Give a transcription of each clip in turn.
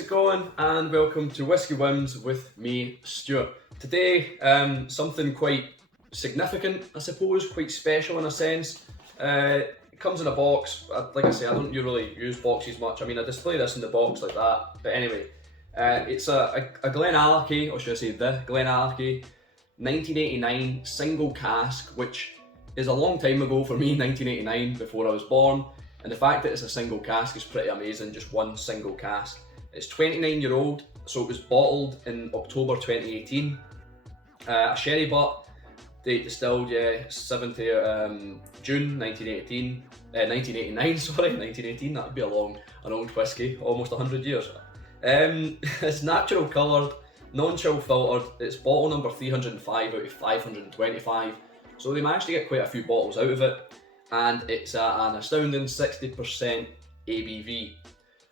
how's it going? And welcome to Whisky Wins with me, Stuart. Today, something quite significant, I suppose, quite special in a sense. It comes in a box. Like I say, I don't really use boxes much. I mean, I display this in the box like that. But anyway, it's a GlenAllachie, or should I say the GlenAllachie 1989 single cask, which is a long time ago for me, 1989, before I was born. And the fact that it's a single cask is pretty amazing, just one single cask. It's 29-year-old, so it was bottled in October 2018. A sherry butt, date distilled, 7th June 1918, 1989, sorry, 1918, that would be an old whiskey, almost 100 years. It's natural coloured, non-chill filtered, it's bottle number 305 out of 525, so they managed to get quite a few bottles out of it. And it's an astounding 60% ABV.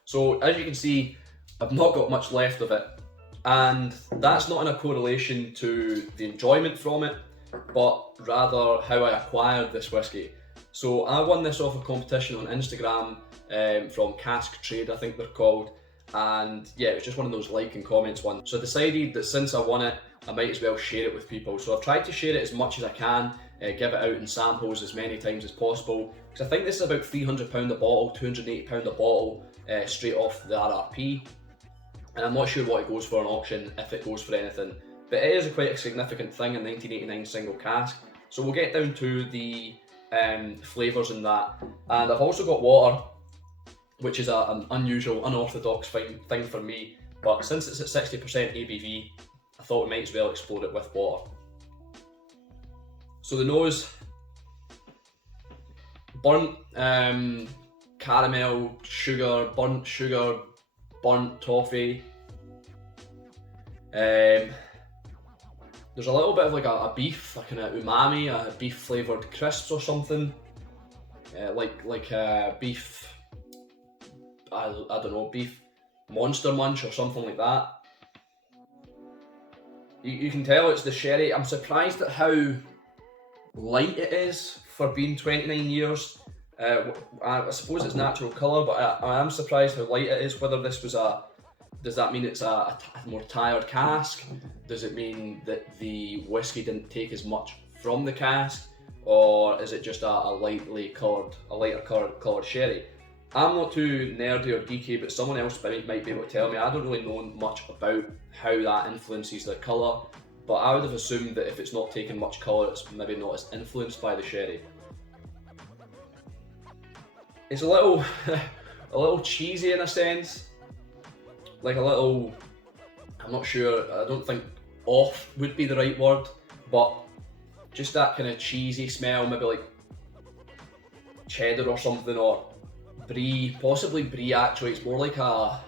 So as you can see, I've not got much left of it, and that's not in a correlation to the enjoyment from it, but rather how I acquired this whiskey. So I won this off a competition on Instagram from Cask Trade, I think they're called, and yeah, it was just one of those like and comments ones. So I decided that since I won it, I might as well share it with people. So I've tried to share it as much as I can, give it out in samples as many times as possible, because I think this is about £300 a bottle, £280 a bottle, straight off the RRP, and I'm not sure what it goes for in auction, if it goes for anything, but it is quite a significant thing, in 1989 single cask. So we'll get down to the flavours in that, and I've also got water, which is an unusual, unorthodox thing for me, but since it's at 60% ABV, I thought we might as well explore it with water. So the nose, burnt caramel, sugar, burnt toffee. There's a little bit of like a beef, a kind of umami, a beef flavoured crisps or something. Like beef, I don't know, beef Monster Munch or something like that. You can tell it's the sherry. I'm surprised at how light it is for being 29 years. I suppose it's natural colour, but I am surprised how light it is. Whether this was does that mean it's a more tired cask? Does it mean that the whiskey didn't take as much from the cask? Or is it just a lighter coloured sherry? I'm not too nerdy or geeky, but someone else might be able to tell me. I don't really know much about how that influences the colour, but I would have assumed that if it's not taking much colour, it's maybe not as influenced by the sherry. It's a little cheesy in a sense, like a little, I'm not sure, I don't think off would be the right word, but just that kind of cheesy smell, maybe like cheddar or something, or brie, possibly brie actually. It's more like I'm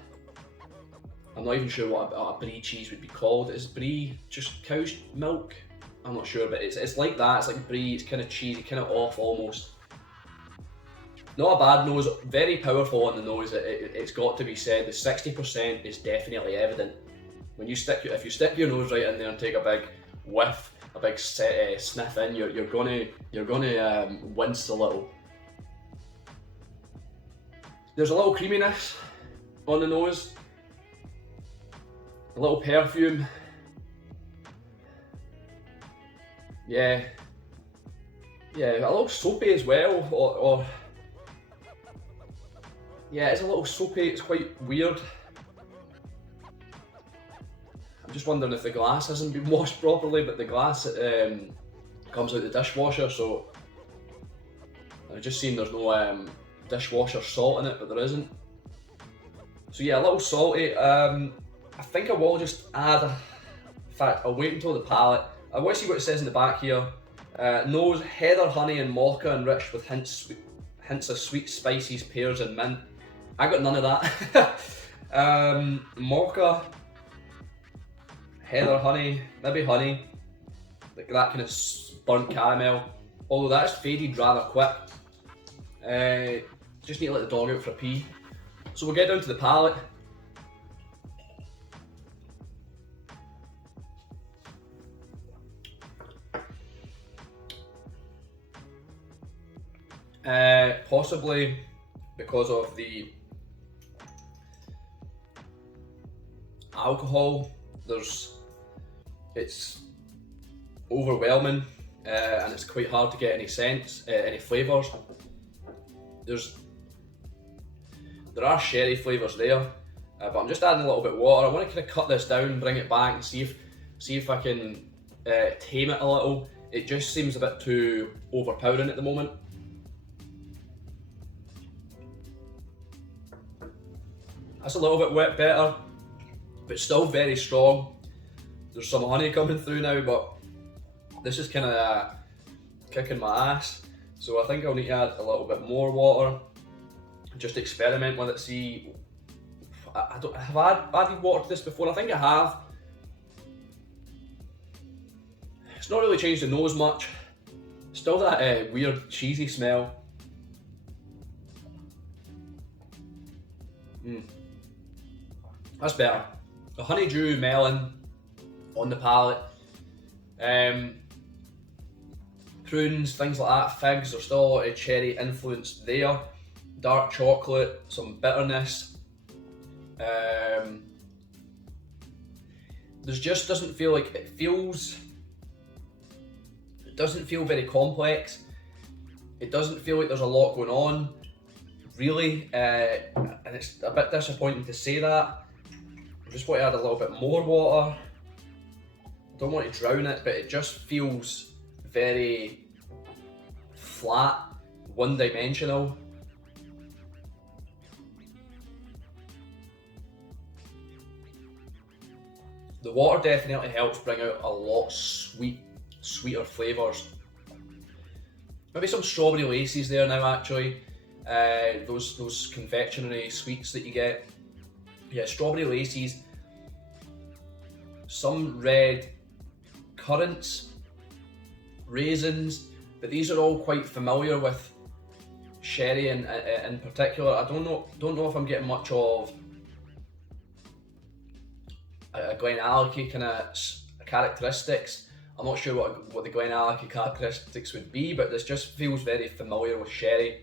not even sure what a brie cheese would be called. Is brie just cow's milk? I'm not sure, but it's like that. It's like brie, it's kind of cheesy, kind of off almost. Not a bad nose, very powerful on the nose. It's got to be said, the 60% is definitely evident. When if you stick your nose right in there and take a big whiff, a big sniff in, you're gonna wince a little. There's a little creaminess on the nose, a little perfume. Yeah, a little soapy as well, or yeah, it's a little soapy. It's quite weird. I'm just wondering if the glass hasn't been washed properly, but the glass comes out the dishwasher, so I've just seen there's no dishwasher salt in it, but there isn't. So yeah, a little salty. I think I will just add, in fact, I'll wait until the palate. I want to see what it says in the back here. Nose, heather, honey and mocha enriched with hints of sweet spices, pears and mint. I got none of that. Mocha, heather, honey, maybe honey, like that kind of burnt caramel, although that's faded rather quick. Just need to let the dog out for a pee. So we'll get down to the palate. Possibly because of the alcohol. It's overwhelming, and it's quite hard to get any scents, any flavours. There are sherry flavours there, but I'm just adding a little bit of water. I want to kind of cut this down, bring it back, and see if I can tame it a little. It just seems a bit too overpowering at the moment. That's a little bit better, but still very strong. There's some honey coming through now, but this is kind of kicking my ass. So I think I'll need to add a little bit more water. Just experiment with it, see. Have I added water to this before? I think I have. It's not really changed the nose much. Still that weird cheesy smell. That's better. A honeydew melon on the palate. Prunes, things like that, figs, there's still a lot of cherry influence there. Dark chocolate, some bitterness. There's just doesn't feel like it doesn't feel very complex. It doesn't feel like there's a lot going on, really, and it's a bit disappointing to say that. I just want to add a little bit more water. I don't want to drown it, but it just feels very flat, one-dimensional. The water definitely helps bring out a lot sweeter flavours. Maybe some strawberry laces there now actually. Those confectionery sweets that you get. Yeah, strawberry laces. Some red currants, raisins, but these are all quite familiar with sherry in particular. I don't know if I'm getting much of a GlenAllachie kind of characteristics. I'm not sure what the GlenAllachie characteristics would be, but this just feels very familiar with sherry.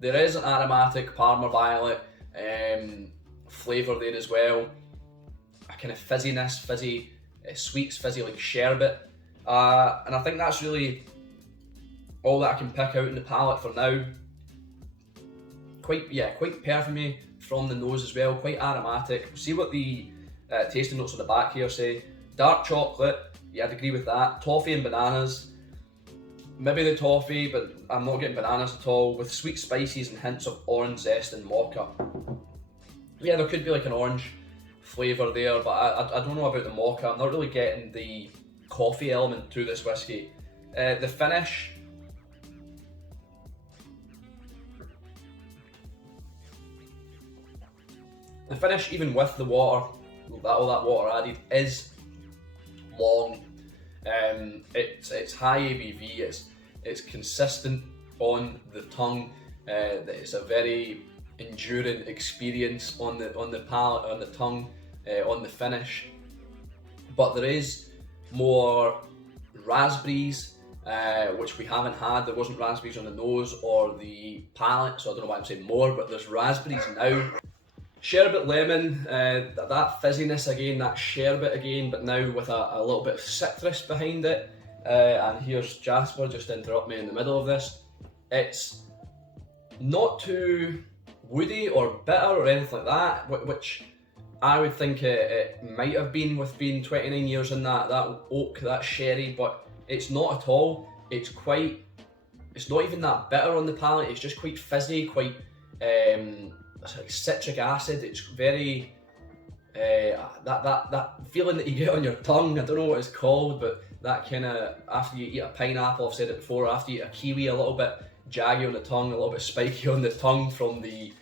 There is an aromatic Parma Violet flavour there as well. A kind of fizziness, sweets, fizzy like sherbet. And I think that's really all that I can pick out in the palate for now. Quite perfumy from the nose as well, quite aromatic. See what the tasting notes on the back here say. Dark chocolate, yeah, I'd agree with that. Toffee and bananas. Maybe the toffee, but I'm not getting bananas at all. With sweet spices and hints of orange zest and mocha. Yeah, there could be like an orange flavour there, but I don't know about the mocha. I'm not really getting the coffee element to this whiskey. The finish. The finish, even with the water, all that water added, is long. It's high ABV. It's consistent on the tongue. It's a very enduring experience on the palate, on the tongue, on the finish. But there is more raspberries, which we haven't had. There wasn't raspberries on the nose or the palate, so I don't know why I'm saying more, but there's raspberries now. Sherbet lemon, that fizziness again, that sherbet again, but now with a little bit of citrus behind it. And here's Jasper just to interrupt me in the middle of this. It's not too woody or bitter or anything like that, which I would think it might have been with being 29 years in that oak, that sherry, but it's not at all. It's not even that bitter on the palate. It's just quite fizzy, quite like citric acid. It's very that feeling that you get on your tongue. I don't know what it's called, but that kind of, after you eat a pineapple, I've said it before, after you eat a kiwi, a little bit jaggy on the tongue, a little bit spiky on the tongue from the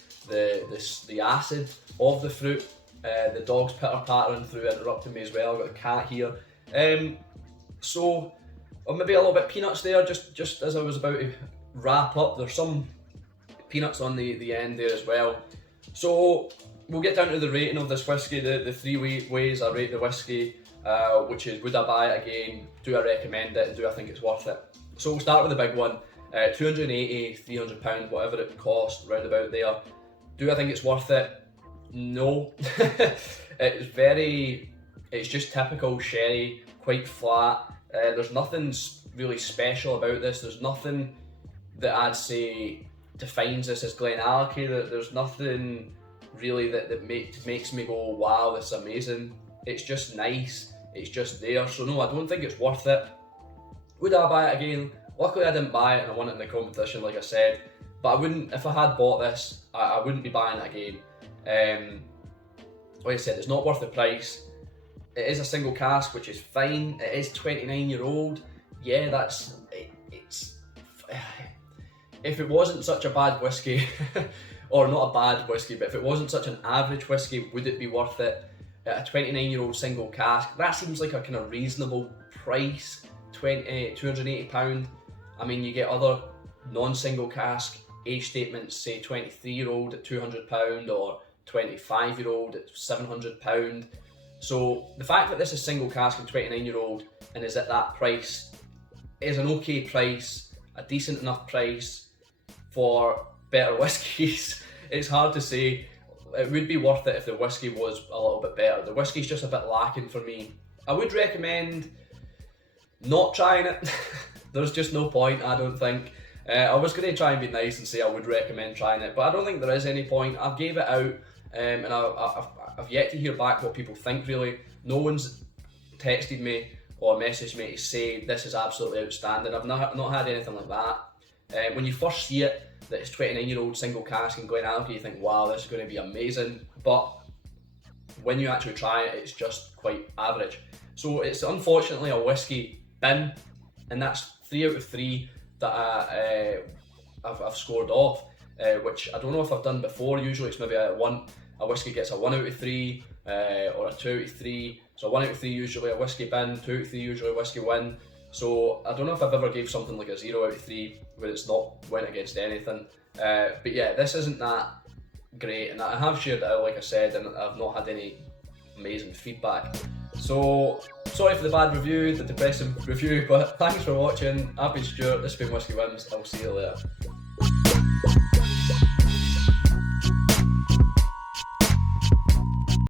acid of the fruit. The dog's pitter-pattering through, interrupting me as well. I've got a cat here. So maybe a little bit of peanuts there, just as I was about to wrap up. There's some peanuts on the end there as well. So we'll get down to the rating of this whiskey, the three ways I rate the whiskey, which is, would I buy it again, do I recommend it, and do I think it's worth it. So we'll start with the big one, 280, £300, whatever it cost, round about there. Do I think it's worth it? No. It's just typical sherry, quite flat. There's nothing really special about this. There's nothing that I'd say defines this as GlenAllachie. There's nothing really that makes me go, wow, this is amazing. It's just nice, it's just there. So no, I don't think it's worth it. Would I buy it again? Luckily I didn't buy it and I won it in the competition, like I said. But I wouldn't, if I had bought this, I wouldn't be buying it again. Like I said, it's not worth the price. It is a single cask, which is fine. It is 29-year-old. Yeah, it's. If it wasn't such a bad whiskey, or not a bad whiskey, but if it wasn't such an average whiskey, would it be worth it? At a 29-year-old single cask, that seems like a kind of reasonable price. £280. I mean, you get other non-single cask age statements, say 23-year-old at £200 or 25-year-old at £700. So the fact that this is single cask and 29-year-old and is at that price is an okay price, a decent enough price for better whiskies. It's hard to say. It would be worth it if the whiskey was a little bit better. The whiskey's just a bit lacking for me. I would recommend not trying it. There's just no point, I don't think. I was going to try and be nice and say I would recommend trying it, but I don't think there is any point. I've gave it out, and I've yet to hear back what people think really. No one's texted me or messaged me to say this is absolutely outstanding. I've not had anything like that. When you first see it, that it's 29-year-old single cask and GlenAllachie, you think, wow, this is going to be amazing. But when you actually try it, it's just quite average. So it's unfortunately a whiskey bin, and that's 3 out of 3 that I've scored off, which I don't know if I've done before. Usually it's maybe a whiskey gets a 1 out of 3 or a 2 out of 3. So 1 out of 3 usually a whiskey bin, 2 out of 3 usually a whiskey win. So I don't know if I've ever gave something like a 0 out of 3 where it's not went against anything. But yeah, this isn't that great, and I have shared it out, like I said, and I've not had any amazing feedback. So sorry for the bad review, the depressing review, but thanks for watching. I've been Stuart, this has been Whisky Wins. I'll see you later.